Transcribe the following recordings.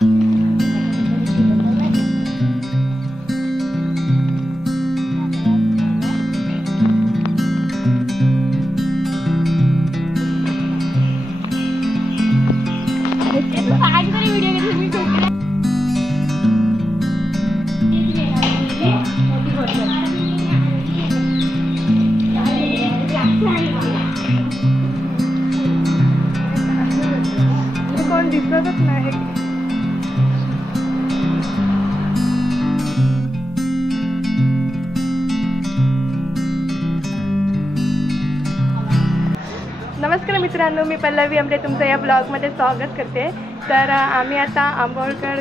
कोण दिसतच नाही. नमस्कार मित्रांनो, मी पल्लवी आमरे तुमचं या ब्लॉगमध्ये स्वागत करते. तर आम्ही आता आंबोळगड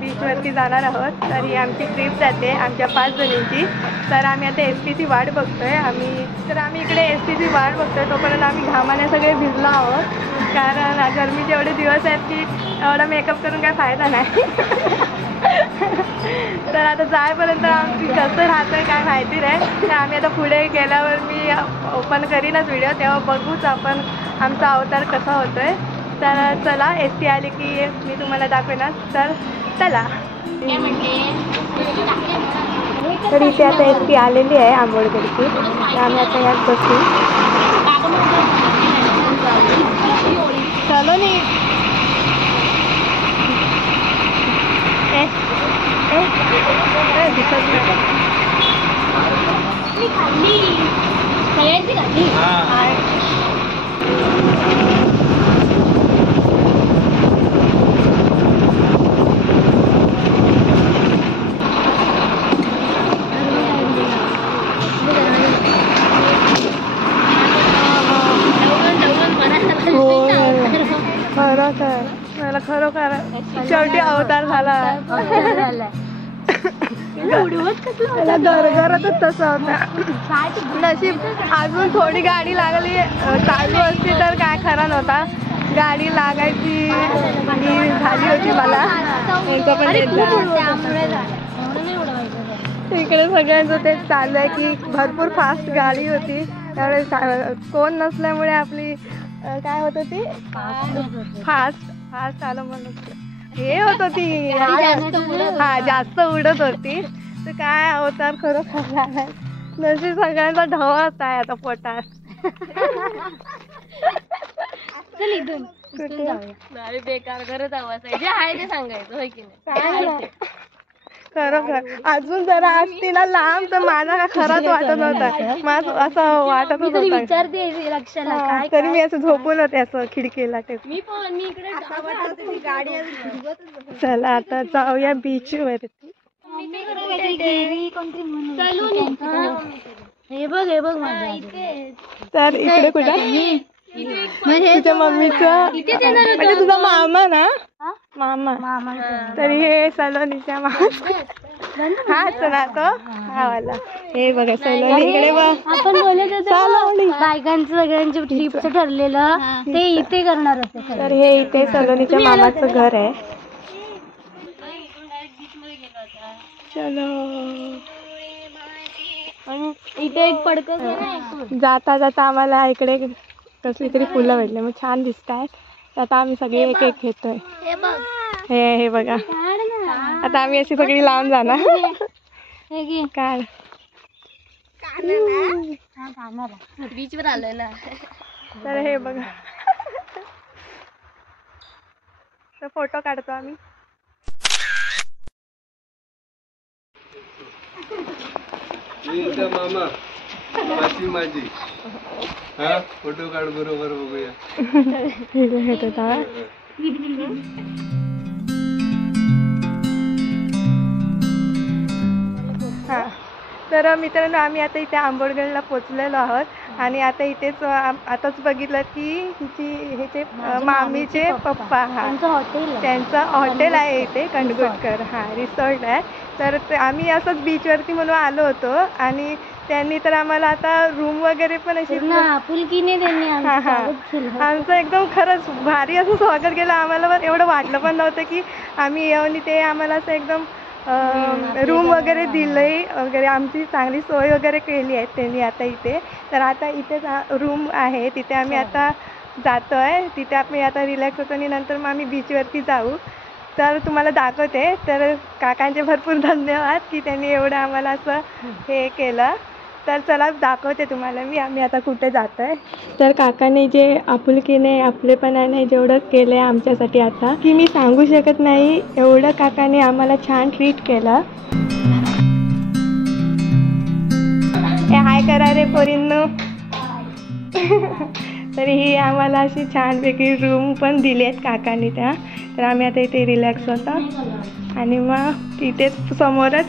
बीचवरती जाणार आहोत. तर ही आमची ट्रिप जाते आमच्या 5 जणींची. तर आम्ही आता एस टीची वाट बघतोय. आम्ही इकडे एस टीची वाट बघतोय. तोपर्यंत आम्ही घामाने सगळे भिजलो आहोत, कारण गरमीचे एवढे दिवस आहेत की एवढा मेकअप करून काय फायदा नाही. तर आता जायपर्यंत आमची कसं राहतं काय माहिती नाही. तर आम्ही आता पुढे गेल्यावर मी ओपन करीनच व्हिडिओ, तेव्हा बघूच आपण आमचा अवतार कसा होतोय. तर चला, एस टी आली की मी तुम्हाला दाखवेनच. तर चला. तर इथे आता एस टी आलेली आहे आंबोळगडची. तर आम्ही आता यात बसू. चलो नी दिसत खरोखर मला खरोखर शेवटी अवतार झाला. गरगरतच तसं होतं. नशीब अजून थोडी गाडी लागली चालू असती तर काय खरा नव्हता. गाडी लागायची झाली होती मला. इकडे सगळ्यांचं तेच चालू आहे की भरपूर फास्ट गाडी होती. त्यावेळेस कोण नसल्यामुळे आपली काय होत ती फास्ट आलं म्हणून हे होत होती. हा, जास्त उडत होती. तर काय अवतार खरोखर झालाय. नशीब सगळ्यांचा ढवळत आहे आता पोटात. बेकार करत आवाज आहे जे आहे ते सांगायचं, होय की नाही? खरोखर अजून जरा असती ना लांब तर माझा का खराच वाटत नव्हता. माझं असं वाटत होतं तरी मी असं झोपून होते असं खिडकीला ते. चला आता जाऊया बीच वरती. हे बघ तर इकडे कुठे तुझ्या मम्मीचं म्हणजे तुझा मामा ना? मामा. तरी हे सलोनीच्या मामा हाच ना तो हा वाला. हे बघा सलोनी इकडे बघ. आपण बोलत होतो बायकांचं सगळ्यांच्या ट्रिपचं ठरलेलं ते इथे करणार होते. तर हे इथे सलोनीच्या मामाचं घर आहे. चलो. इथे एक पडकं जाता जाता आम्हाला इकडे कसली तरी फुलं भेटले, मग छान दिसत आहेत. आता आम्ही सगळे एक एक घेतोय. हे बघा, आता आम्ही अशी सगळी लांब जाणार. काय बीच वर आलोय ना. तर हे बघा, तर फोटो काढतो आम्ही. मामा माझी हा फोटो काढ बरोबर बघूया. हा, तर मित्रांनो आम्ही आता इथे आंबोळगडला पोचलेलो आहोत. आणि आता इथेच आताच बघितलं की ह्याचे मामीचे पप्पा त्यांचं हॉटेल आहे इथे कंडगुटकर. हा, रिसॉर्ट आहे. तर आम्ही असंच बीचवरती म्हणून आलो होतो आणि त्यांनी तर आम्हाला आता रूम वगैरे पण अशी आपुलकीने त्यांनी आमचं एकदम खरंच भारी असं स्वागत केलं. आम्हाला पण एवढं वाटलं पण नव्हतं की आम्ही येऊन ते आम्हाला असं एकदम रूम वगैरे दिलंय वगैरे. आमची चांगली सोय वगैरे केली आहे त्यांनी आता इथे. तर आता इथेच रूम आहे, तिथे आम्ही आता जातो आहे. तिथे आम्ही आता रिलॅक्स होतो आणि नंतर मग आम्ही बीचवरती जाऊ. तर तुम्हाला दाखवते. तर काकांचे भरपूर धन्यवाद की त्यांनी एवढं आम्हाला असं हे केलं. तर चला दाखवते तुम्हाला आम्ही आता कुठे जातो आहे. तर काकाने जे आपुलकीने आपलेपणाने जेवढं केलं आहे आमच्यासाठी आता की मी सांगू शकत नाही. एवढं काकाने आम्हाला छान ट्रीट केलं. हाय करा रे पोरींनो. तर ही आम्हाला अशी छानपैकी रूम पण दिली आहेत काकांनी त्या. तर आम्ही आता इथे रिलॅक्स होतो आणि मग तिथेच समोरच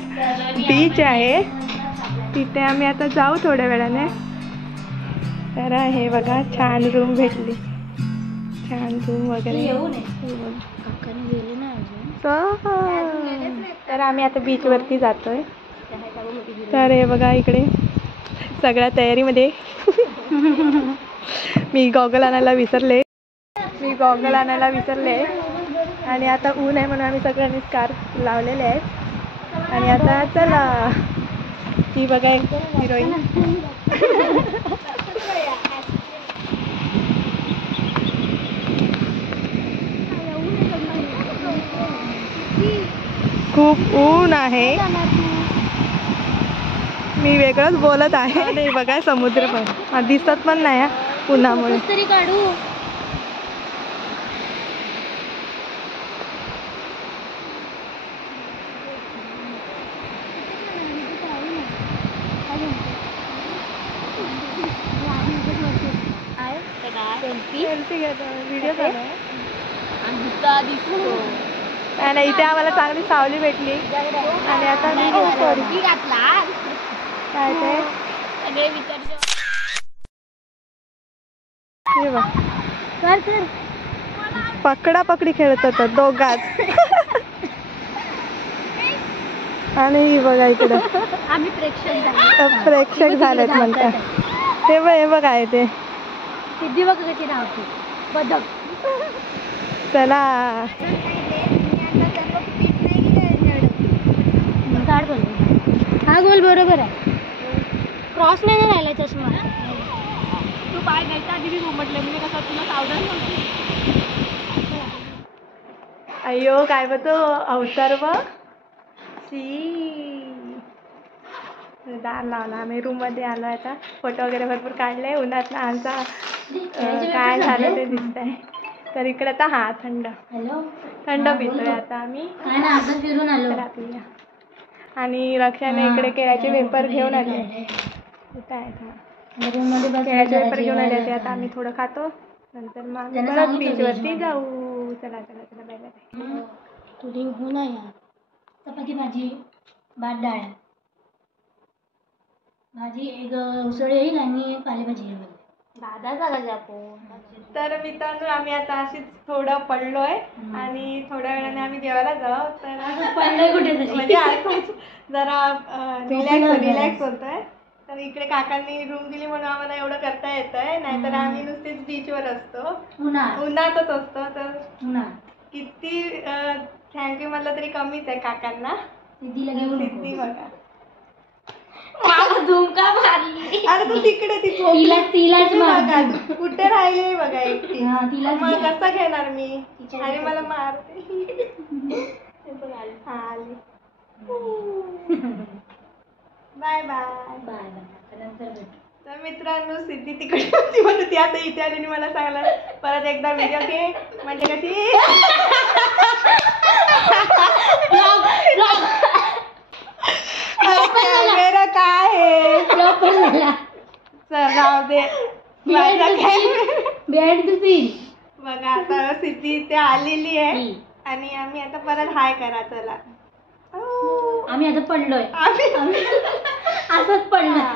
बीच आहे. तिथे आम्ही आता जाऊ थोड्या वेळाने. तर हे बघा छान रूम भेटली. छान रूम वगैरे. तर आम्ही आता बीचवरती जातोय. तर हे बघा इकडे सगळ्या तयारीमध्ये. मी गॉगल आणायला विसरले आणि आता ऊन आहे म्हणून आम्ही सगळ्यांनी स्कार्फ लावलेले आहेत. आणि आता चला ती बघा हिरोईन. खूप ऊन आहे. मी वेगळंच बोलत आहे. नाही बघा समुद्र पण दिसत पण नाही उन्हामुळे. तरी काढू. व्हिडिओ नाही इथे आम्हाला चांगली सावली भेटली. आणि आता काय ते पकडा पकडी खेळत होतात दोघात. आणि ही बघा इकडं आम्ही प्रेक्षक झालेत म्हणतात. हे बघा आहे ते सिद्धी बघ कशी धावते बदक. चला हा गोल बरोबर आहे. क्रॉस नाही ना राहिला चष्मा. तू पाय द्यायच्या आधी उमटले म्हणजे कसं तुला सावधान नव्हती. अय्यो काय बघ तो अवतार बघ. दार लावला. आम्ही रूममध्ये आलो आता. फोटो वगैरे भरपूर काढले. उन्हात आमचा काय झालं ते दिसत आहे. तर इकडे आता थंड पितोय आता आम्ही. फिरून आलो. आणि रक्षाने इकडे केळ्याचे वेपर घेऊन आले. केळ्याचे वेपर घेऊन आले ते आता आम्ही थोडं खातो. नंतर मग परत बीचवरती जाऊ. चला बाय बाय. तुझी हो ना यार. चपाती भाजी भात डाळ भाजी एक उसळ येईल आणि पालेभाजी येईल. दादा झाला आपण. तर मित्रांनो आम्ही आता अशीच थोडं पडलोय आणि थोड्या वेळाने आम्ही जेवायला जाऊ. तर पडलोय कुठे म्हणजे जरा रिलॅक्स होतोय. तर इकडे काकांनी रूम दिली म्हणून आम्हाला एवढं करता येतंय. नाहीतर आम्ही नुसतेच बीचवर असतो. उन्हातच असतो. तर किती थँक्यू म्हटलं तरी कमीच आहे काकांना. सिद्धी बघा झुमका मारली. अरे तू तिकडे तिलाच बघा कुठे राहिले बघा एकटी. मग कसं घेणार मी. आणि मला मारते. Bye bye bye. तर मित्रांनो सिद्धी तिकडे होती म्हणून ती आता इथे आली आणि मला सांगला परत एकदा व्हिडिओ घे. म्हणजे कशी कॅमेरा काय आहे. चल राहू दे. बघा आता सिद्धी इथे आलेली आहे आणि आम्ही आता परत हाय करा. चला आम्ही आता पडलोय. असंच पडणार.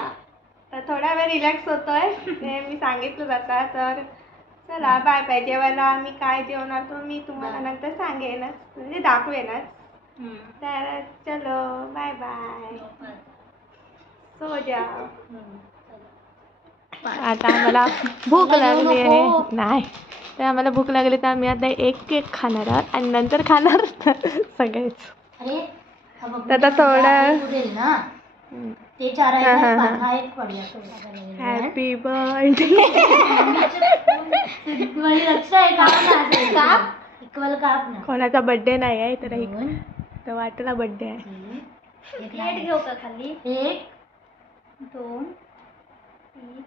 तर थोडा वेळ रिलॅक्स होतोय ते मी सांगितलं जाता. तर चला बाय बाय. जेवायला आम्ही काय जेवणार तो मी तुम्हाला नंतर सांगेनच म्हणजे दाखवेनच. तर चलो बाय बाय. सो जाओ. आता आम्हाला भूक लागली आहे. नाही तर आम्हाला भूक लागली तर आम्ही आता एक केक खाणार आहोत आणि नंतर खाणार सगळेच. आता थोडं हॅपी बर्थडे. कोणाचा बर्थडे नाही आहे तर तर वाटला बर्थडे आहे. प्लेट घेऊ का खाली? 1 2 3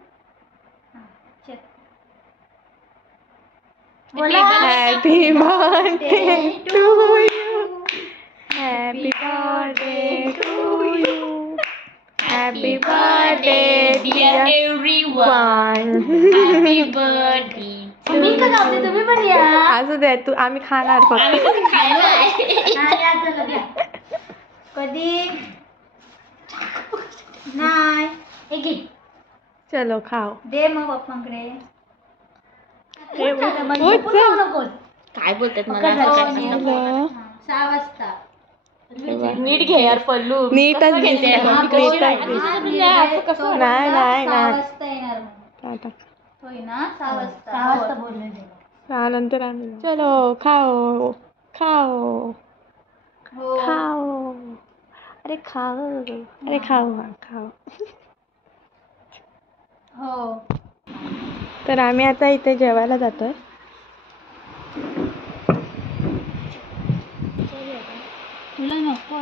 happy birthday to you, happy birthday to you, happy birthday dear everyone. Happy birthday. मी का गावते, तुम्ही पण या. असू दे तू, आम्ही खाणार फक्त. कधी नाही हे घे. चलो खाओ. दे मग पप्पांकडे. काय बोलतात मला? 6 वाजता नीट घे यार पल्लू. नीटच कसं घेते? नाही नाही 6 नाही वाजता येणार मग. आता होय ना 6 वाजता बोलले. नंतर आम्ही चलो खाओ खाओ हो खाओ. अरे खाओ, अरे खाओ, हा खाओ. हो. तर आम्ही आता इथे जेवायला जातोय. तुला नको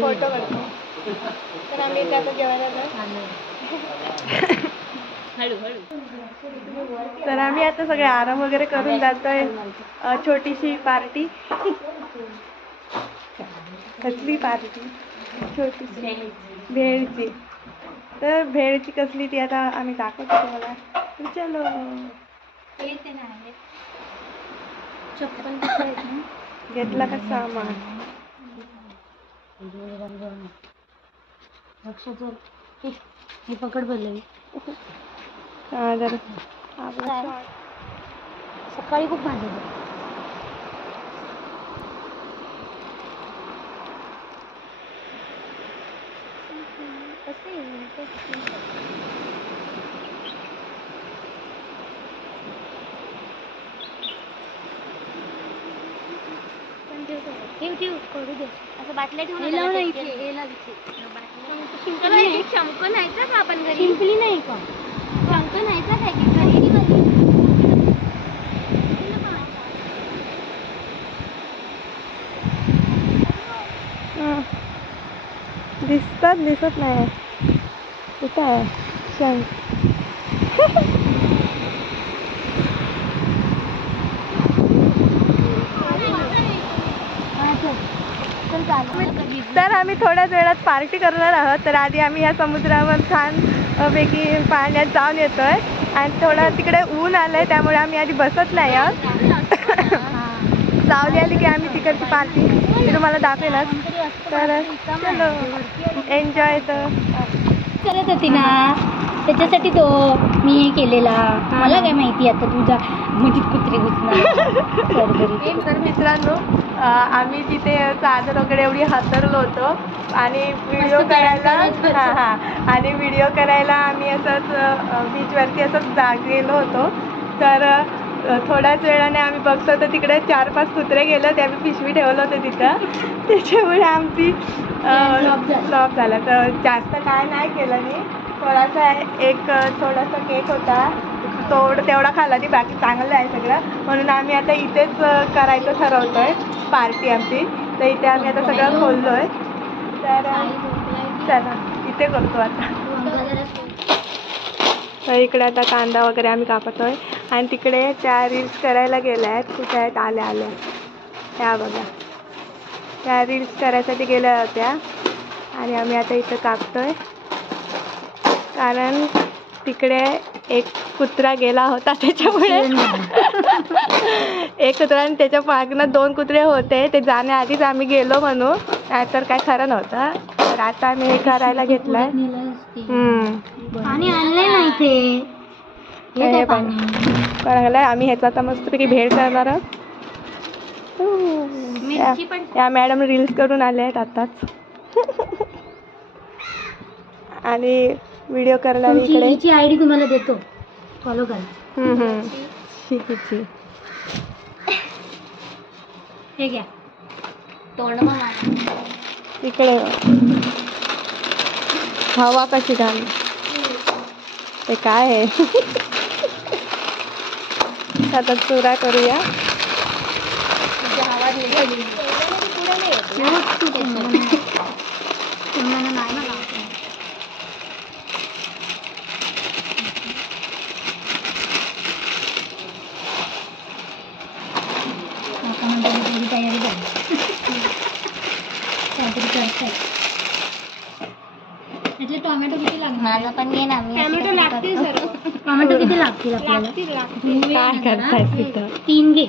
फोटो काढतो. तर आम्ही इथे आता जेवायला तर आम्ही आता सगळे आराम वगैरे करून जातोय. छोटीशी पार्टी. कसली पार्टी? छोटीशी भेळची. तर भेळची कसली ती आता आम्ही दाखवतो तुम्हाला. तर चलो. घेतला का सामान? हे पकड पडले. सकाळी खूप भांडलं. ठेव करू दे. असं बाटल्या ठेवून शंख न्यायचा का आपण घरी? शिंपली नाही का? शंख न्यायचा काय की घरी? दिसतात दिसत नाही. कुठं आहे शंख? तर आम्ही थोड्याच वेळात पार्टी करणार आहोत. तर आधी आम्ही ह्या समुद्रावर छान पैकी पाण्यात जाऊन येतोय. आणि थोडं तिकडे ऊन आलंय त्यामुळे आम्ही आधी बसत नाही आहोत. सावली आली की आम्ही तिकडची पार्टी मी तुम्हाला दाखवेलच. तर चलो एन्जॉय. तर करत होती ना त्याच्यासाठी तो मी हे केलेला. मला काय माहिती आता तुझ्या म्हणजे कुत्रे घुसणार. तर मित्रांनो आम्ही तिथे चादर वगैरे एवढी हातरलो होतो आणि व्हिडिओ करायला आणि व्हिडिओ करायला आम्ही असंच बीचवरती असंच गेलो होतो. तर थोड्याच वेळाने आम्ही बघतो तर तिकडे 4-5 कुत्रे गेलं. ते आम्ही पिशवी ठेवलं होतं तिथं. त्याच्यामुळे आमची फ्लॉप झाला. तर जास्त काय नाही केलं मी. थोडासा थोडासा केक होता तेवढा खाल्ला. ती बाकी चांगलं आहे सगळं. म्हणून आम्ही आता इथेच करायचं ठरवतोय पार्टी आमची. तर इथे आम्ही आता सगळं खोललोय. तर चला इथे करतो आता. तर इकडे आता कांदा वगैरे आम्ही कापतोय. आणि तिकडे त्या रील्स करायला गेल्या आहेत. कुठे आहेत? आल्या त्या बघा. त्या रील्स करायसाठी गेल्या होत्या. आणि आम्ही आता इथं कापतोय कारण तिकडे एक कुत्रा गेला होता त्याच्यामुळे एक कुत्रा आणि त्याच्या मागनं 2 कुत्रे होते. ते जाण्याआधीच आम्ही गेलो म्हणून. नाहीतर काय खरं नव्हतं. तर आता आम्ही हे करायला घेतलंय. आणि आणलंय नाही ते करायला आम्ही ह्याचा आता मस्तपैकी भेळ करणार आहोत. या मॅडम रील्स करून आल्या आहेत आताच. आणि व्हिडिओ करायला इकडे आयडी तुम्हाला देतो फॉलो करा. हे घ्या. तोंड मला इकडे हवा कशी घाल ते काय आहे. आता चुरा करूया. तयारी झाली. काहीतरी करताय. त्यातले टोमॅटो किती लागणार? माझा पण घे ना. टोमॅटो लागतील सर. टोमॅटो किती लागतील आपल्याला? काय करताय तिथं? 3 घे.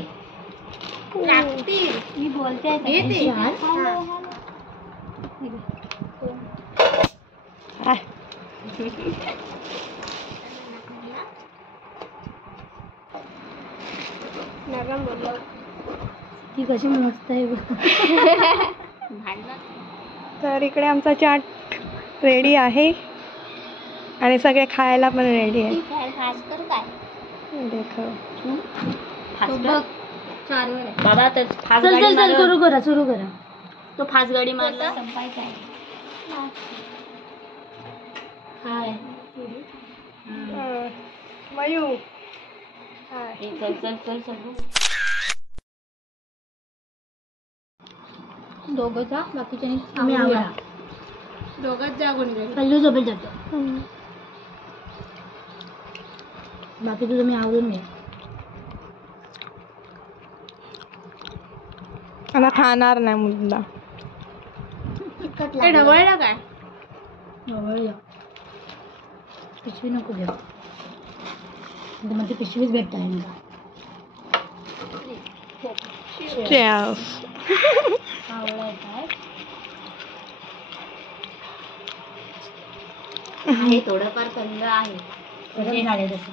मी बोलते ती कशी मस्त आहे बघ. तर इकडे आमचा चाट रेडी आहे आणि सगळे खायला पण रेडी आहे. देखो बघ 4 वर आहे. बाबा तर फास्ट चल गाडी चल चल मारला. सुरू करा. तो फास्ट गाडी मारला. हाय. मयू चल चल चल चल. दोघं जा, बाकीच्यानी आम्ही आवरा. दोघात जा कोणी पल्लू झोपेल जातो. बाकी तुझं मी आवरून घे. आता खाणार नाही मुद्दा. ढवळला काय? जवळ या. पिशवी नको घ्या. माझी पिशवीच भेटता आहे मला. Cheers. आहे थोडंफार थंड आहे. गरम झाले तसं.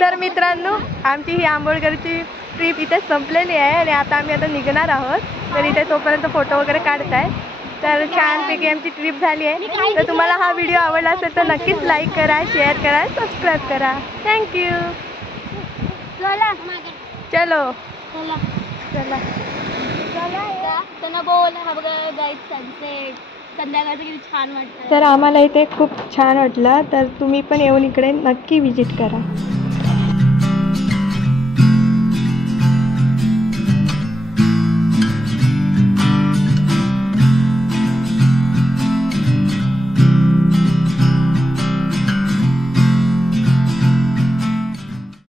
तर मित्रांनो, आमची ही आंबोळकरची ट्रिप इथे संपलेली आहे आणि आता निघणार आहोत. तर इथे तोपर्यंत फोटो वगैरे काढताय. तर छानपैकी आमची ट्रिप झाली आहे. तर तुम्हाला हा व्हिडिओ आवडला असेल तर नक्कीच लाईक करा, शेअर करा, सबस्क्राईब करा. थँक्यू. चलो चला. त्यांना बोल हा बघा गाईड सनसेट संध्याकाळचं किती छान वाटतं. तर आम्हाला इथे खूप छान वाटलं. तर तुम्ही पण येऊन इकडे नक्की विजिट करा.